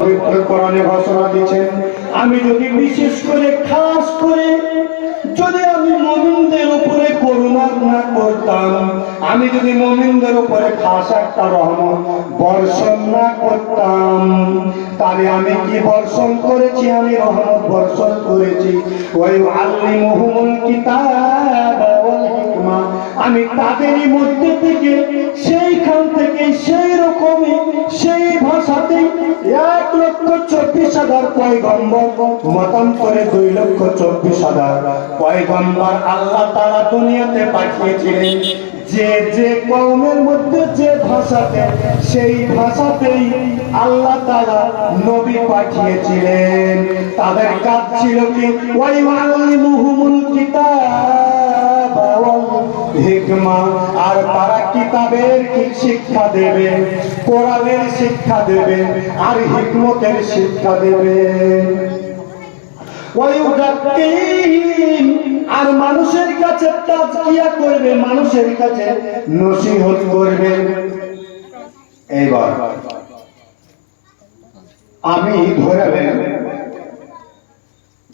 কোরআনে ঘোষণা দিয়েছেন, আমি যদি বিশেষ করে খাস করে যদি আমি মুমিনদের উপরে করুণা না করতাম, আমি যদি মুমিনদের উপরে খাস একটা রহমত বর্ষণ না করতাম, তাহলে আমি কি বর্ষণ করেছি? আমি রহমত বর্ষণ করেছি। ওই আল্লিমুহুমুল কিতাব ওয়াল হিকমা, আমি তাদেরই মধ্যে থেকে সেইখান থেকে সেই রকমই সেই ভাষাতেই 1,24,000 পয়গম্বর মতান্তরে 2,24,000 পয়গম্বর আল্লাহ তাআলা দুনিয়াতে পাঠিয়েছিলেন। যে যে কওমের মধ্যে যে ভাষাতে, সেই ভাষাতেই আল্লাহ তাআলা নবী পাঠিয়েছিলেন। তাদের কাজ ছিল কি? ওয়া ইউআল্লিমুহুমুল কিতাব ওয়াল হিকমা, আর তারা কিতাবের কি শিক্ষা দেবে, কোরআনের শিক্ষা দেবে, আর হিকমতের শিক্ষা দেবে। আর মানুষের কাছে তাজকিয়া করবে, মানুষের কাছে নসিহত করবে। এইবার আমি ধরে নেন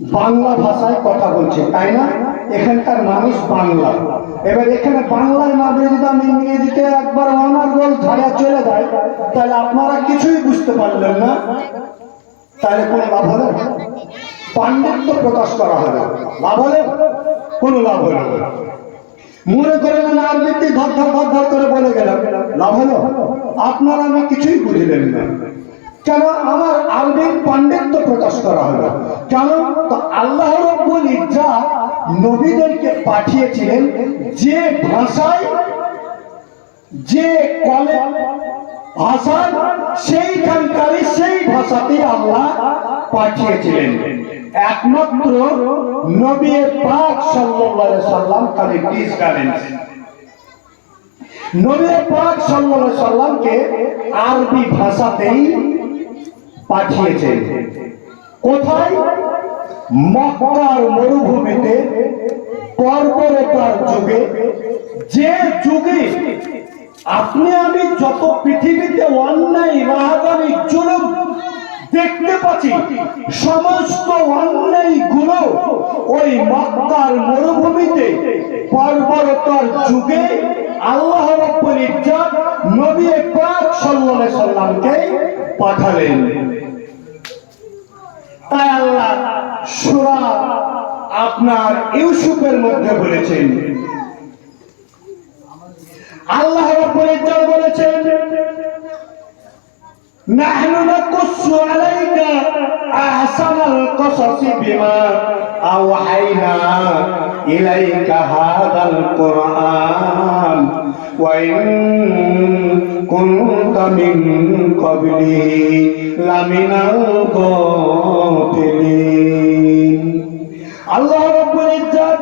বাংলা ভাষায় কথা বলছি, তাই না? এখানকার মানুষ বাংলা। এবার এখানে বাংলায় না বলে যদি আমি ইংরেজিতে একবার অনার্গল ঝাড়া চলে যায়, তাহলে আপনারা কিছুই বুঝতে পারলেন না, তাহলে কোনো লাভ হলো? পাণ্ডিত্য প্রকাশ করা হলো, লাভ হলো? কোনো লাভ হলো? মনে করেন আরবিতে ধর ধর ধর ধর করে বলে গেলাম, লাভ হলো? আপনারা আমি কিছুই বুঝলেন না। কেন? আমার আরবির পাণ্ডিত্য প্রকাশ করা হলো। কেন? তো আল্লাহ রাব্বুল ইজ্জাত নবীদেরকে পাঠিয়েছিলেন যে ভাষায়, যে কলে ভাষা, সেইখানকারই সেই ভাষাতেই আল্লাহ পাঠিয়েছিলেন। একমাত্র নবী পাক সাল্লাল্লাহু আলাইহি সাল্লাম খালি ডিসগারেন্স, নবী পাক সাল্লাল্লাহু আলাইহি সাল্লামকে আরবি ভাষাতেই পাঠিয়েছেন। কোথায়? মক্কার মরুভূমিতে, বর্বরতার যুগে, যে যুগে আপনি আমি যত পৃথিবীতে অন্যায় রাহাজানি জুলুম দেখতে পাচ্ছি, সমস্ত অন্যায় গুলো ওই মক্কার মরুভূমিতে বর্বরতার যুগে আল্লাহ রাব্বুল ইজ্জাত নবী পাক সাল্লাল্লাহু আলাইহি সাল্লামকে পাঠালেন। তাই আল্লাহ সূরা আপনার ইউসুফের মধ্যে বলেছেন, আল্লাহ রাব্বুল ইজ্জাত বলেছেন, নাহনু নাকুসসু আলাইকা আহসানাল কসাসি বিমা আওহাইনা ইলাইকা হাদাল কুরআন ওয়া ইন কুনতা মিন ক্বাবলিহি লামিনাল গাফিলিন। আল্লাহ রাব্বুল ইজ্জাত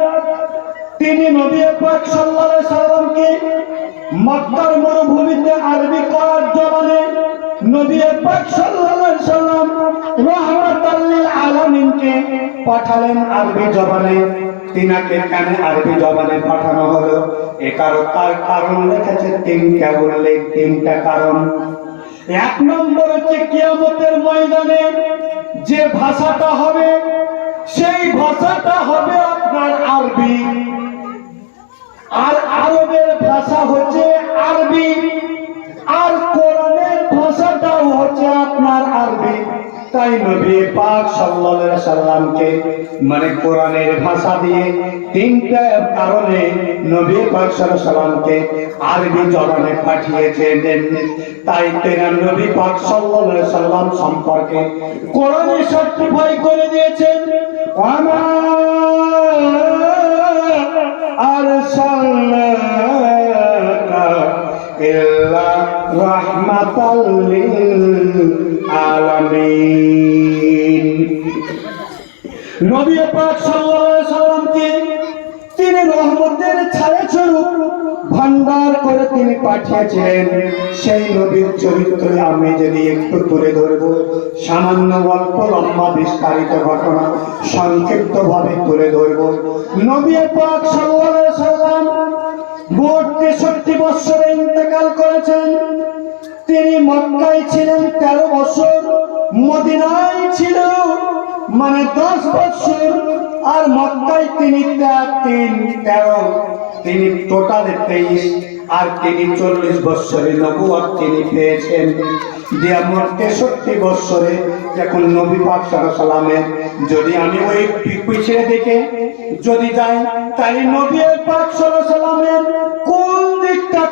তিনি নবী পাক সাল্লাল্লাহু আলাইহি সাল্লামকে মক্কার মরুভূমিতে আরবি করার জবানে নবী পাক সাল্লাল্লাহু আলাইহি সাল্লাম রাহমাতাল লিল আলামিনকে পাঠালেন আরবি জবানে। তিনাকে কেন আরবি জবানে পাঠানো হলো? তার কারণ লেখেছে তিনটা, উল্লেখ তিনটা কারণ। এক নম্বর হচ্ছে কিয়ামতের ময়দানে যে ভাষাটা হবে, সেই ভাষাটা হবে আপনার আরবি, আর আরবের ভাষা হচ্ছে আরবি, আর কোরআনের ভাষাটাও হচ্ছে আপনার আরবি। তাই নবী পাক সাল্লাল্লাহু আলাইহি সাল্লামকে মানে কোরআনের ভাষা দিয়ে তিনটা কারণে নবী পাক সাল্লাল্লাহু আলাইহি সাল্লামকে আরবি জবানে পাঠিয়েছেন। তাই তেরা নবী পাক সাল্লাল্লাহু আলাইহি সাল্লাম সম্পর্কে কোরআনে সার্টিফাই করে দিয়েছেন, ওয়ামা আরসালনাকা ইল্লা রাহমাতাল লিল আলামিন। নবী পাক সাল্লাল্লাহু আলাইহি সাল্লামকে তিনি রহমতের ছায়াস্বরূপ ভান্ডার করে তিনি পাঠিয়েছিলেন। সেই নবীর চরিত্র আমি যদি একটু তুলে ধরব, সামান্য অল্প লম্বা বিস্তারিত ঘটনা সংক্ষিপ্ত ভাবে তুলে ধরব। নবী পাক সাল্লাল্লাহু আলাইহি সাল্লাম মোট 63 বছরে ইন্তেকাল করেছেন। তিনি মক্কায় ছিলেন 13 বছর, মদিনায় ছিল মানে 10 বছর, আর মক্কায় তিনি 13 তিনি টোটাল 23, আর তিনি 40 বছরের নবুয়ত তিনি পেয়েছেন। দিয়া মোট 63 বছরে যখন নবী পাক সাল্লাল্লাহু আলাইহি সাল্লামের যদি আমি ওই পিছনে দিকে যদি যাই, তাই নবী পাক সাল্লাল্লাহু আলাইহি সাল্লামের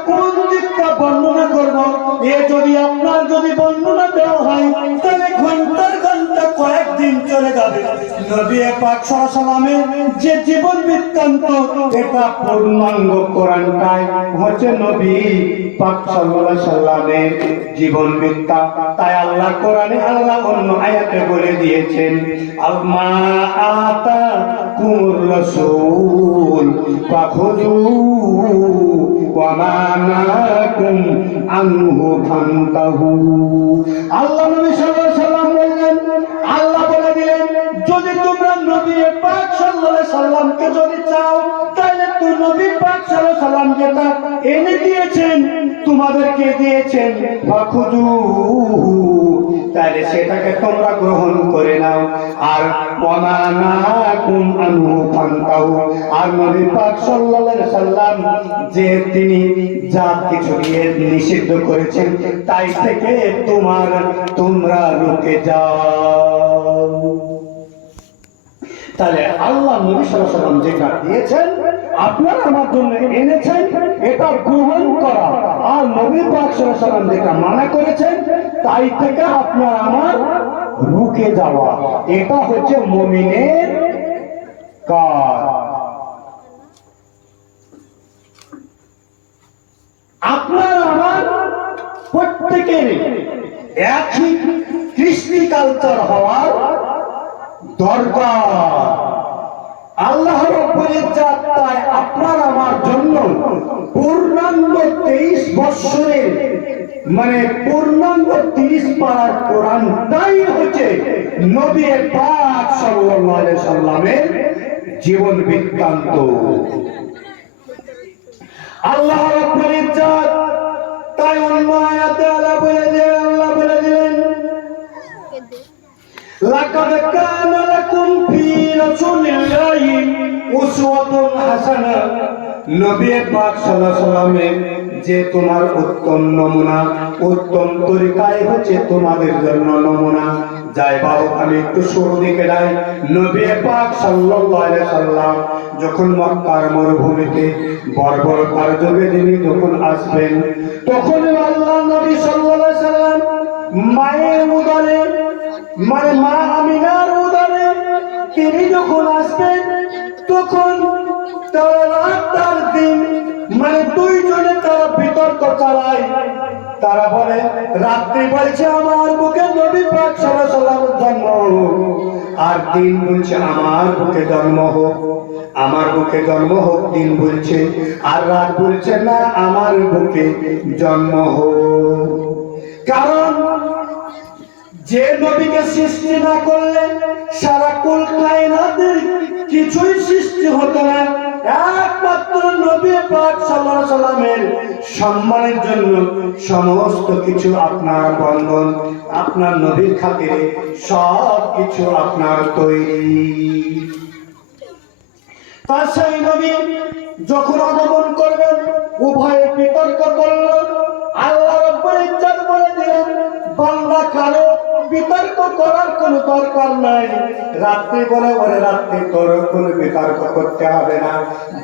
কোন দিকটা বর্ণনা করব, এ যদি আপনার যদি বর্ণনা দেওয়া হয় তাহলে ঘন্টার ঘন্টা কয়েকদিন চলে যাবে। নবী পাক সাল্লাল্লাহু আলাইহি সাল্লামের যে জীবন বৃত্তান্ত, এটা পূর্ণাঙ্গ কোরআনটাই হচ্ছে নবী পাক সাল্লাল্লাহু আলাইহি সাল্লামের জীবন বৃত্তা। তাই আল্লাহ কোরআনে আল্লাহ অন্য আয়াতে বলে দিয়েছেন, আম্মা আতাকুমুর রাসূল ফাখুযুহু ওয়া মা নাহাকুম আনহু ফান্তাহু। আল্লাহ নবী সাল্লাল্লাহু আলাইহি সাল্লাম বললেন, আল্লাহ বলে দিলেন, যদি তোমরা নবী পাক সাল্লাল্লাহু আলাইহি সাল্লামকে যদি চাও, তাহলে তো নবী পাক সাল্লাল্লাহু আলাইহি সাল্লাম যেটা এনে দিয়েছেন, তোমাদেরকে দিয়েছেন, ফাখুযুহু, তাহলে সেটাকে তোমরা গ্রহণ করে নাও। আর ওয়া মা নাহাকুম আনহু ফান্তাহু, আর নবী পাক সাল্লাল্লাহু আলাইহি সাল্লাম যে তিনি যা কিছু দিয়ে নিষিদ্ধ করেছেন, তাই থেকে তোমরা রুখে যাও। তাহলে আল্লাহ নবী সাল্লাল্লাহু আলাইহি সাল্লাম যেটা দিয়েছেন, আপনারা আমার জন্য এনেছেন, এটা গ্রহণ করা। আর নবী পাক সাল্লাল্লাহু আলাইহি সাল্লাম যেটা মানা করেছেন, তাই থেকে আপনার আমার রুখে যাওয়া, এটা হচ্ছে মুমিনের কাজ। আপনার আমার প্রত্যেকের একই কৃষ্টি কালচার হওয়ার দরকার। আল্লাহ রাব্বুল ইজ্জত তাই আপনার আমার জন্য পূর্ণাঙ্গ 23 বছরের মানে পূর্ণাঙ্গ 30 পারার কোরআনটাই হচ্ছে নবী পাক সাল্লাল্লাহু আলাইহি সাল্লামের জীবন বৃত্তান্ত। আল্লাহ রাব্বুল ইজ্জত তাই অন্য আয়াতে আল্লাহ বলে দিলেন, লাকাদ কানা লাকুম ফি রাসূলিল্লাহি উসওয়াতুন হাসানাহ। নবী পাক সাল্লাল্লাহু আলাইহি সাল্লামের যে তোমার উত্তম নমুনা, উত্তম তরিকায় হচ্ছে তোমাদের জন্য নমুনা। যাই বাবু, আমি একটু শুরু দিকে যাই। নবী পাক সাল্লাল্লাহু আলাইহি সাল্লাম যখন মক্কার মরুভূমিতে বর্বরতার যুগে তিনি যখন আসবেন, তখন আল্লাহ নবী সাল্লাল্লাহু আলাইহি সাল্লাম মায়ের উদরে মানে মা আমিনার উদরে তিনি যখন আসবেন, তখন তারা রাত আর দিন মানে দুইজনে তারা বিতর্ক চালায়। তারা বলে, রাত্রি বলছে আমার বুকে নবী পাক সাল্লাল্লাহু আলাইহি সাল্লামের জন্ম, আর দিন বলছে আমার বুকে জন্ম হোক, আমার বুকে জন্ম হোক দিন বলছে, আর রাত বলছে না আমার বুকে জন্ম হোক। কারণ যে নবীকে সৃষ্টি না করলে সারা কুল কায়নাতের কিছুই সৃষ্টি হতো না। একমাত্র নবী পাক সাল্লাল্লাহু আলাইহি সাল্লামের সম্মানের জন্য সমস্ত কিছু আপনার বন্ধন, আপনার নবীর খাতিরে সব কিছু আপনার তৈরি। তার সেই নবী যখন আগমন করবেন, উভয়ে বিতর্ক করল। আল্লাহ রাব্বুল ইজ্জত বলে দিলেন, বান্দা কারো বিতর্ক করার কোনো দরকার নাই। রাত্রি বলে, ওরে রাত্রি তোর কোনো বিতর্ক করতে হবে না,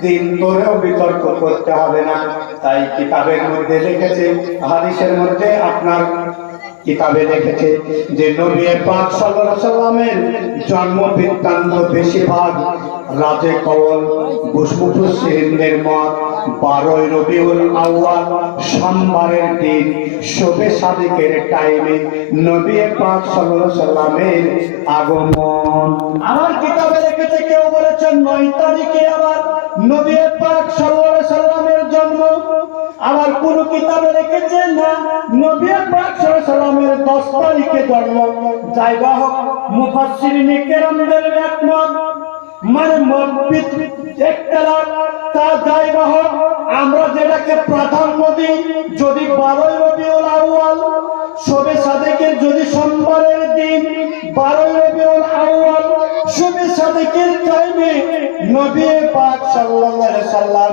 দিন তোরেও বিতর্ক করতে হবে না। তাই কিতাবের মধ্যে লিখেছে, হাদিসের মধ্যে আপনার কিতাবে লিখেছে যে নবী পাক সাল্লাল্লাহু আলাইহি সাল্লামের জন্ম বৃত্তান্ত বেশিরভাগ রাজে কওল বুশমুফুস সিরিনদের মত 12 রবিউল আউয়াল সোমবারের দিন শবে সাদিকের টাইমে নবী পাক সাল্লাল্লাহু আলাইহি সাল্লামের আগমন। আমার কিতাবে লিখেছে, কেউ বলেছেন 9 তারিখে আবার নবী পাক সাল্লাল্লাহু আলাইহি সাল্লামের জন্ম, আবার কোন কিতাবে লিখেছে না নবী পাক সাল্লাল্লাহু আলাইহি সাল্লামের 10 তারিখে জন্ম। যাই হোক, মুফাসসিরিন কেরামদের একমত মানে মতবিদ একতলাফ। তা যাই হোক, আমরা যেটাকে প্রাধান্য দিই, যদি 12 রবিউল আউয়াল শবে সাদেকের যদি সোমবারের দিন সাদিকের টাইমে নবী পাক সাল্লাল্লাহু আলাইহি সাল্লাম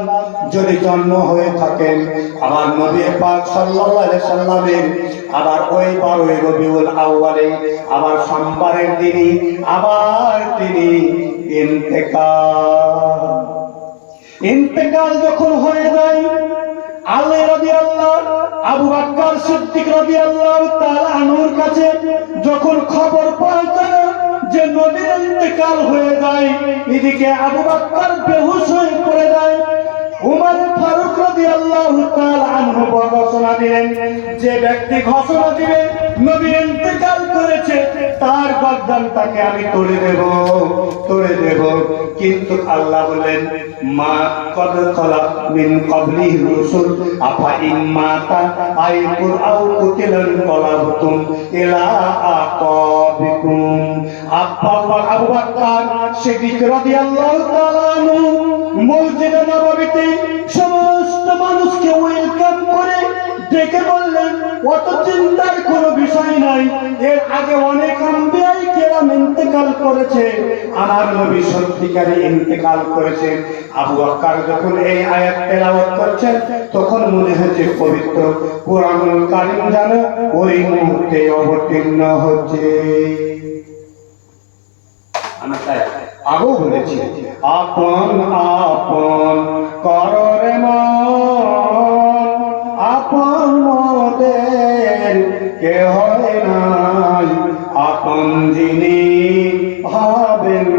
যদি জন্ম হয়ে থাকেন, আবার নবী পাক সাল্লাল্লাহু আলাইহি সাল্লামের আবার ওই 12 রবিউল আউয়ালে আবার সোমবারের দিনই আবার তিনি ইন্তেকাল যখন হয়ে যায়, আলী রাদিয়াল্লাহু আবু বকর সিদ্দিক রাদিয়াল্লাহু তাআলা আনহুর কাছে যখন খবর পৌঁছায় যে নবীর ইন্তেকাল হয়ে যায়, এদিকে আবু বকর বেহুশ হয়ে পড়ে যায়। উমর ফারুক রাদিয়াল্লাহু তাআলা আনহু ঘোষণা দিলেন, যে ব্যক্তি ঘোষণা দিবে নবী ইন্তেকাল করেছে তার গর্দানটাকে আমি তুলে দেব। কিন্তু আল্লাহ বলেন, মা কদ খালাক মিন ক্বাবলিহি রাসূল আফা ইম্মাতা আইকুর আও কুতিলান কলাবতুম ইলা আকাবিকুম। আবু বকর সিদ্দিক রাদিয়াল্লাহু তাআলা আনহু মসজিদে নববীতে সমস্ত মানুষকে ওয়েলকাম করে ডেকে বললেন, অত চিন্তার কোনো বিষয় নাই, এর আগে অনেক আম্বিয়াই কেরাম ইন্তেকাল করেছে, আমার নবী সত্যিকারে ইন্তেকাল করেছে। আবু বকর যখন এই আয়াত তেলাওয়াত করছেন তখন মনে হচ্ছে পবিত্র কোরআনুল কারীম যেন ওই মুহূর্তে অবতীর্ণ হচ্ছে। আমরা তাই আগেও বলেছি, আপন আপন কররে মন, আপন মোদের কে হয় নাই, আপন যিনি হবেন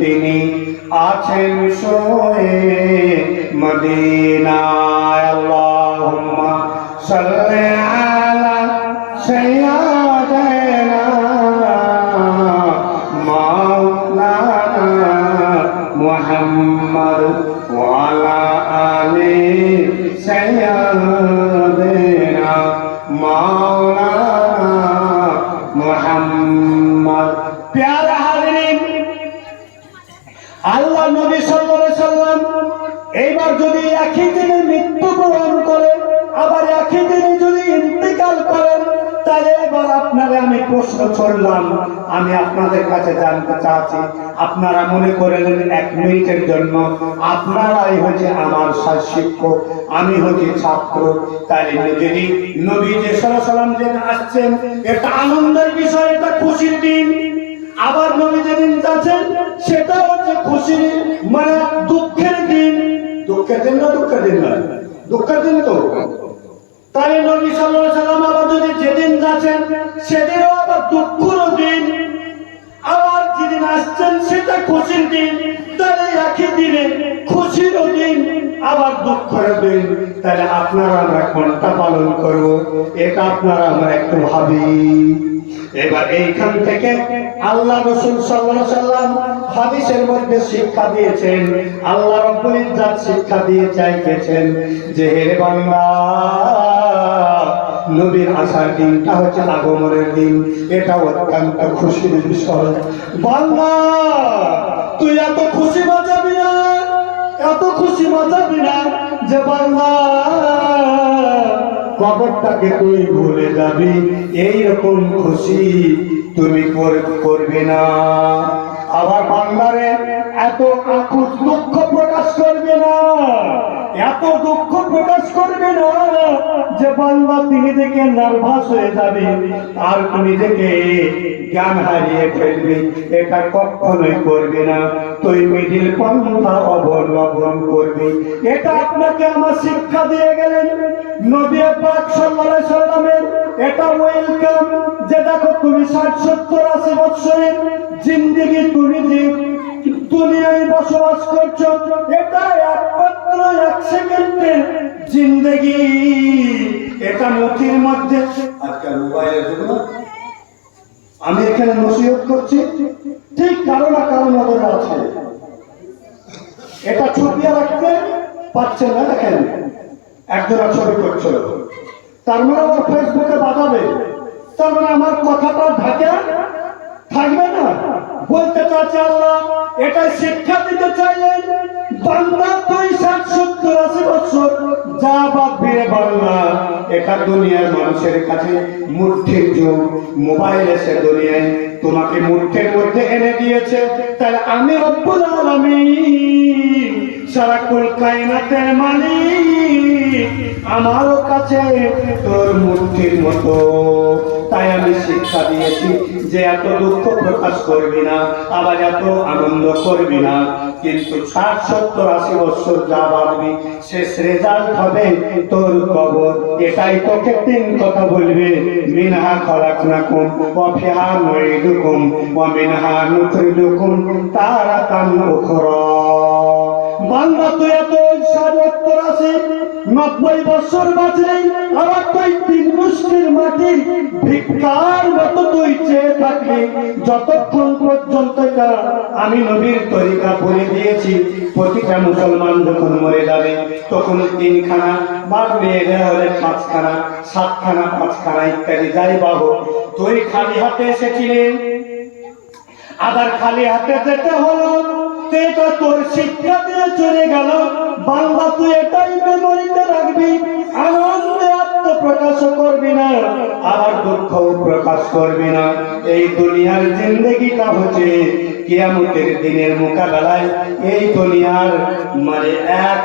তিনি আছেন সোয়ে মদিনায়। আল্লাহুম্মা সাল্লি আলা সাইয়্যিদিনা মুহাম্মদ ওয়া আলা আলি সাইয়্যিদিনা মাওলানা মুহাম্মদ। প্যারা হাজিরিন, আল্লাহ নবী সাল্লাল্লাহু আলাইহি সাল্লাম এইবার যদি একই দিনে মৃত্যুবরণ করে আবার একই দিনে যদি ইন্তেকাল করেন, তাহলে এবার আপনারে আমি প্রশ্ন ছড়লাম, আমি আপনাদের কাছে জানতে চাচ্ছি, আপনারা মনে করেন 1 মিনিটের জন্য আপনারাই হচ্ছে আমার শিক্ষক, আমি হচ্ছে ছাত্র, তাহলে যদি নবী যে সাল্লাল্লাহু আলাইহি সাল্লাম যে আসছেন এটা আনন্দের বিষয়, এটা খুশির দিন। আবার নবী যেদিন যাচ্ছেন সেটা হচ্ছে খুশির মানে দুঃখের দিন। দুঃখের দিন না দুঃখের দিন না দুঃখের দিন তো। তাই নবী সাল্লাল্লাহু আলাইহি সাল্লাম আবার যদি যেদিন যাচ্ছেন সেদিনও আবার দুঃখের দিন, আবার যেদিন আসছেন সেটা খুশির দিন, তাহলে একই দিনে খুশির দিন আবার দুঃখের দিন, তাহলে আপনারা আমরা কোনটা পালন করব এটা আপনারা আমরা একটু ভাবি। এবার এইখান থেকে আল্লাহ রাসূল সাল্লাল্লাহু আলাইহি সাল্লাম হাদিসের মধ্যে শিক্ষা দিয়েছেন, আল্লাহ রাব্বুল ইজ্জত শিক্ষা দিয়ে চাইতেছেন যে হে বান্দা, নবীর আসার দিনটা হচ্ছে আগমনের দিন, এটা অত্যন্ত খুশির বিষয়। বান্দা তুই এত খুশি বাজাবি না, এত খুশি বাজাবি না যে বান্দা কবরটাকে তুই ভুলে যাবি, এইরকম খুশি তুমি করবে না। আবার বান্দারে এত আকুল দুঃখ প্রকাশ করবে না, এত দুঃখ প্রকাশ করবে না যে বান্দা তিনি থেকে নার্ভাস হয়ে যাবে আর তুমি থেকে জ্ঞান হারিয়ে ফেলবে, এটা কখনোই করবে না। তুই মিডিল পন্থা অবলম্বন করবি। এটা আপনাকে আমার শিক্ষা দিয়ে গেলেন নবী পাক সাল্লাল্লাহু আলাইহি সাল্লামের। এটা ওয়েলকাম যে দেখো তুমি 60, 70, 80 বছরের জিন্দেগি তুমি যে দুনিয়ায় বসবাস করছো, এটা একমাত্র 1 সেকেন্ডের জিন্দেগি। এটা মুঠির মধ্যে। আজকাল মোবাইলের যুগ, আমি এখানে নসিহত করছি, ঠিক কারো না কারো নজরে আছে। এটা ছবিয়ে রাখতে পারছেন না, দেখেন একজোড়া ছবি করছিল, তার মানে আমার ফেসবুকে বাজাবে, তার মানে আমার কথাটা ঢাকে থাকবে না। বলতে চাচ্ছে আল্লাহ এটা শিক্ষা দিতে চাইলেন, বান্দা তুই 60, 70, 80 বছর যা বাদ ফিরে বাংলা এটা দুনিয়ার মানুষের কাছে মুঠের যুগ। মোবাইল এসে দুনিয়ায় তোমাকে মুঠের মধ্যে এনে দিয়েছে। তাই আমি রব্বুল আলামিন সারা কুল কায়নাতের মালিক, আমারও কাছে তোর মুঠির মতো। তাই আমি শিক্ষা দিয়েছি যে এত দুঃখ প্রকাশ করবি না, আবার এত আনন্দ করবি না। কিন্তু 60-70-80 বছর যা বাড়বি, শেষ রেজাল্ট হবে তোর কবর। এটাই তোকে 3 কথা বলবে, মিনহা খলাকনাকুম ওয়া ফিহা নুঈদুকুম ওয়া মিনহা নুখরিজুকুম তারাতান উখরা। বান্দা তুই এত 60-70-80-90 বছর বাঁচলে আবার তুই 3 মুষ্টির মাটির ভিক্ষার মতো তুই চেয়ে থাকবি, যতক্ষণ পর্যন্ত আমি নবীর তরিকা বলে দিয়েছি। প্রতিটা মুসলমান যখন মরে যাবে তখন 3খানা, মার মেয়েরা হলে 5খানা, 7খানা, 5খানা ইত্যাদি যাই বাবু। তুই খালি হাতে এসেছিলেন, আবার খালি হাতে যেতে হলো। এটা তোর শিক্ষা দিয়ে চলে গেল। বাংলা তুই এটাই মেমোরিতে রাখবি, আনন্দে আত্মপ্রকাশ করবি না, আবার দুঃখ প্রকাশ করবি না। এই দুনিয়ার জিন্দগিটা হচ্ছে কিয়ামতের দিনের মোকাবেলায় এই দুনিয়ার মানে এক